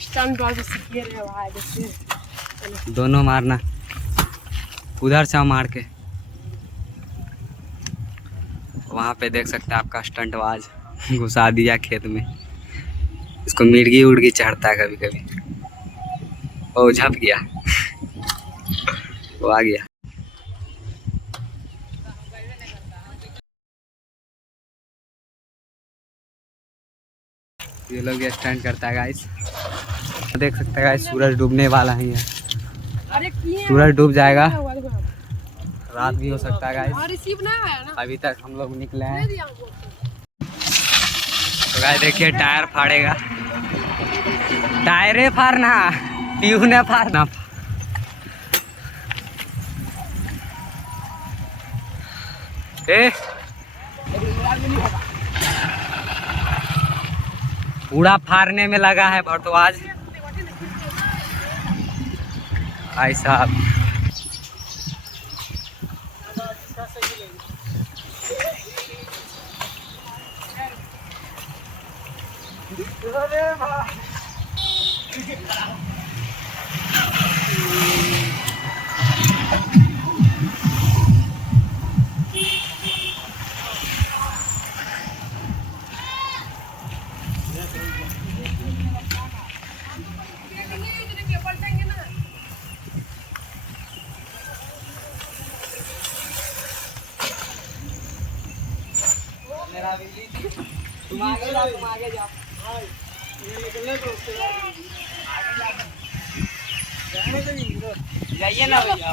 Stunt दोनों मारना, उधर से मार के। वहाँ पे देख सकते हैं आपका स्टंट बाज घुसा दिया खेत में। इसको मिर्गी उड़गी चढ़ता है कभी कभी। वो झप गया वो आ गया। ये लोग स्टंट करता है गाइस, देख सकते हैं गाइस। सूरज डूबने वाला ही है, सूरज डूब जाएगा, रात भी हो सकता है गाइस। अभी तक हम लोग निकले हैं तो गाइस देखिए टायर फाड़ेगा। टायरे फाड़ना, ट्यूब ने फाड़ना। पूरा फाड़ने में लगा है भरद्वाज भाई साहब। तुम आगे जाओ, तुम आगे जाओ। जाइए ना भैया।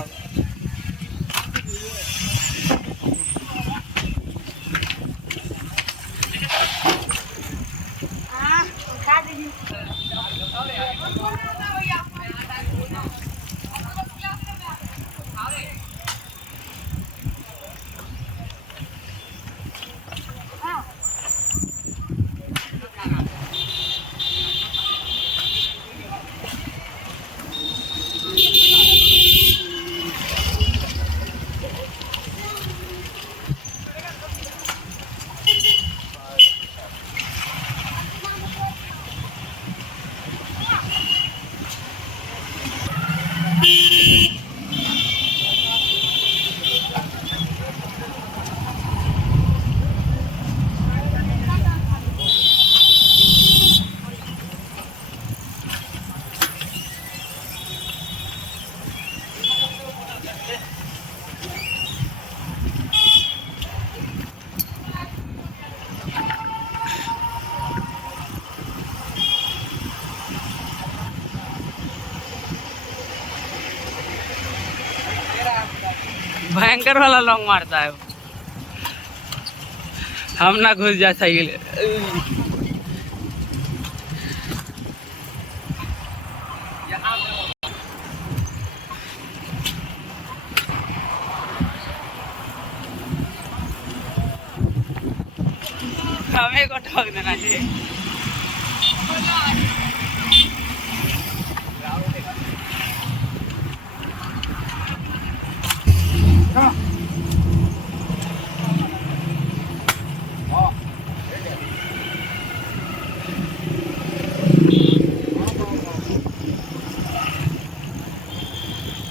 भयंकर वाला लॉन्ग मारता है, हम ना घुस जा साइकिल। हमें को ठोक देना चाहिए।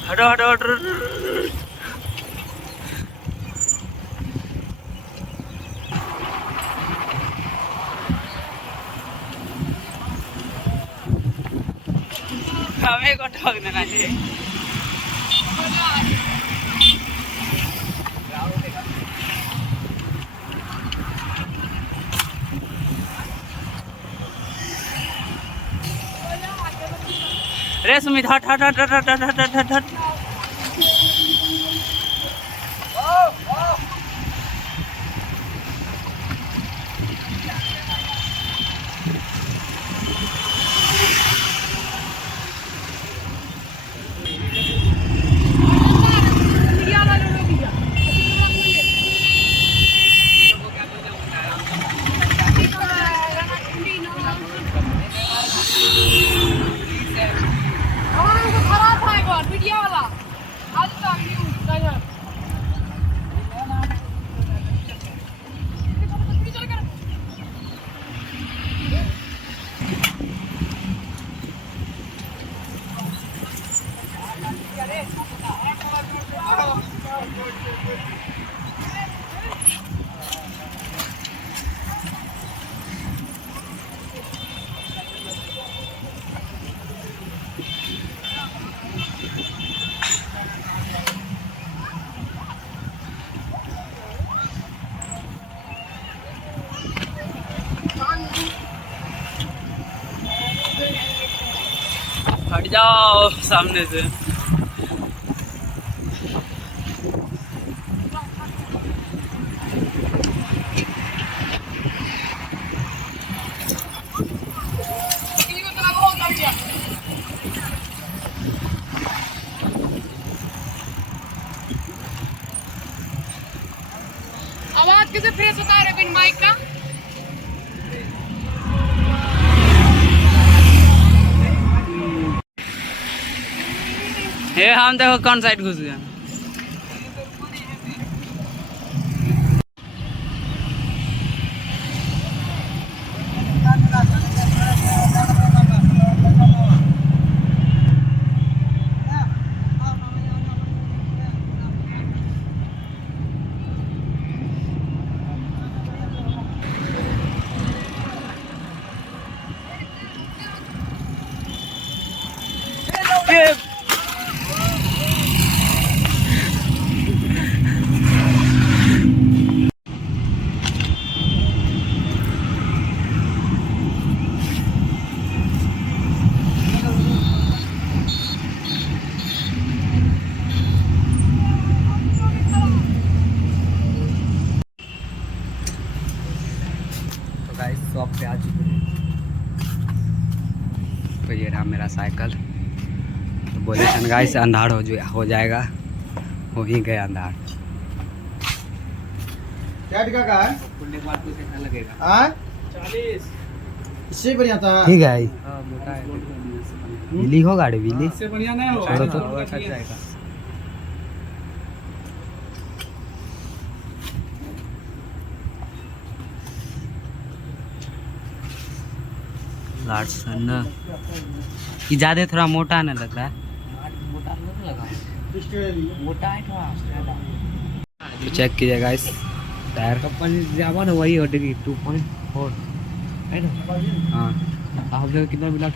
हटो हटो हटो। हमें को ठोक देना चाहिए। रे सुमित हट हट हट हट हट हट हट हट। हट जाओ सामने से। आवाज कैसे फ्रेश होता है बिन माइक का? ये हम देखो कौन साइड घुस गया। गाइस शॉप पे आ चुके हैं। तो ये रहा मेरा साइकिल। तो बोले थे गाइस अंधार हो जाएगा, हो ही गया अंधार। क्या का है? खुलने के बाद कुछ अच्छा लगेगा। हाँ 40 इससे बढ़िया था। ठीक है। हाँ मोटा है। बिली हो गाड़ी बिली इससे बढ़िया नहीं हो। छोड़ो तो अच्छा जाएगा। ज्यादा थोड़ा मोटा नहीं लग रहा है। मोटा नहीं लगा, मोटा है थोड़ा। तो चेक कीजिए गाइस टायर कंपनी जावा ना वही हो 2.4 है ना। हाँ आप कितना मिला?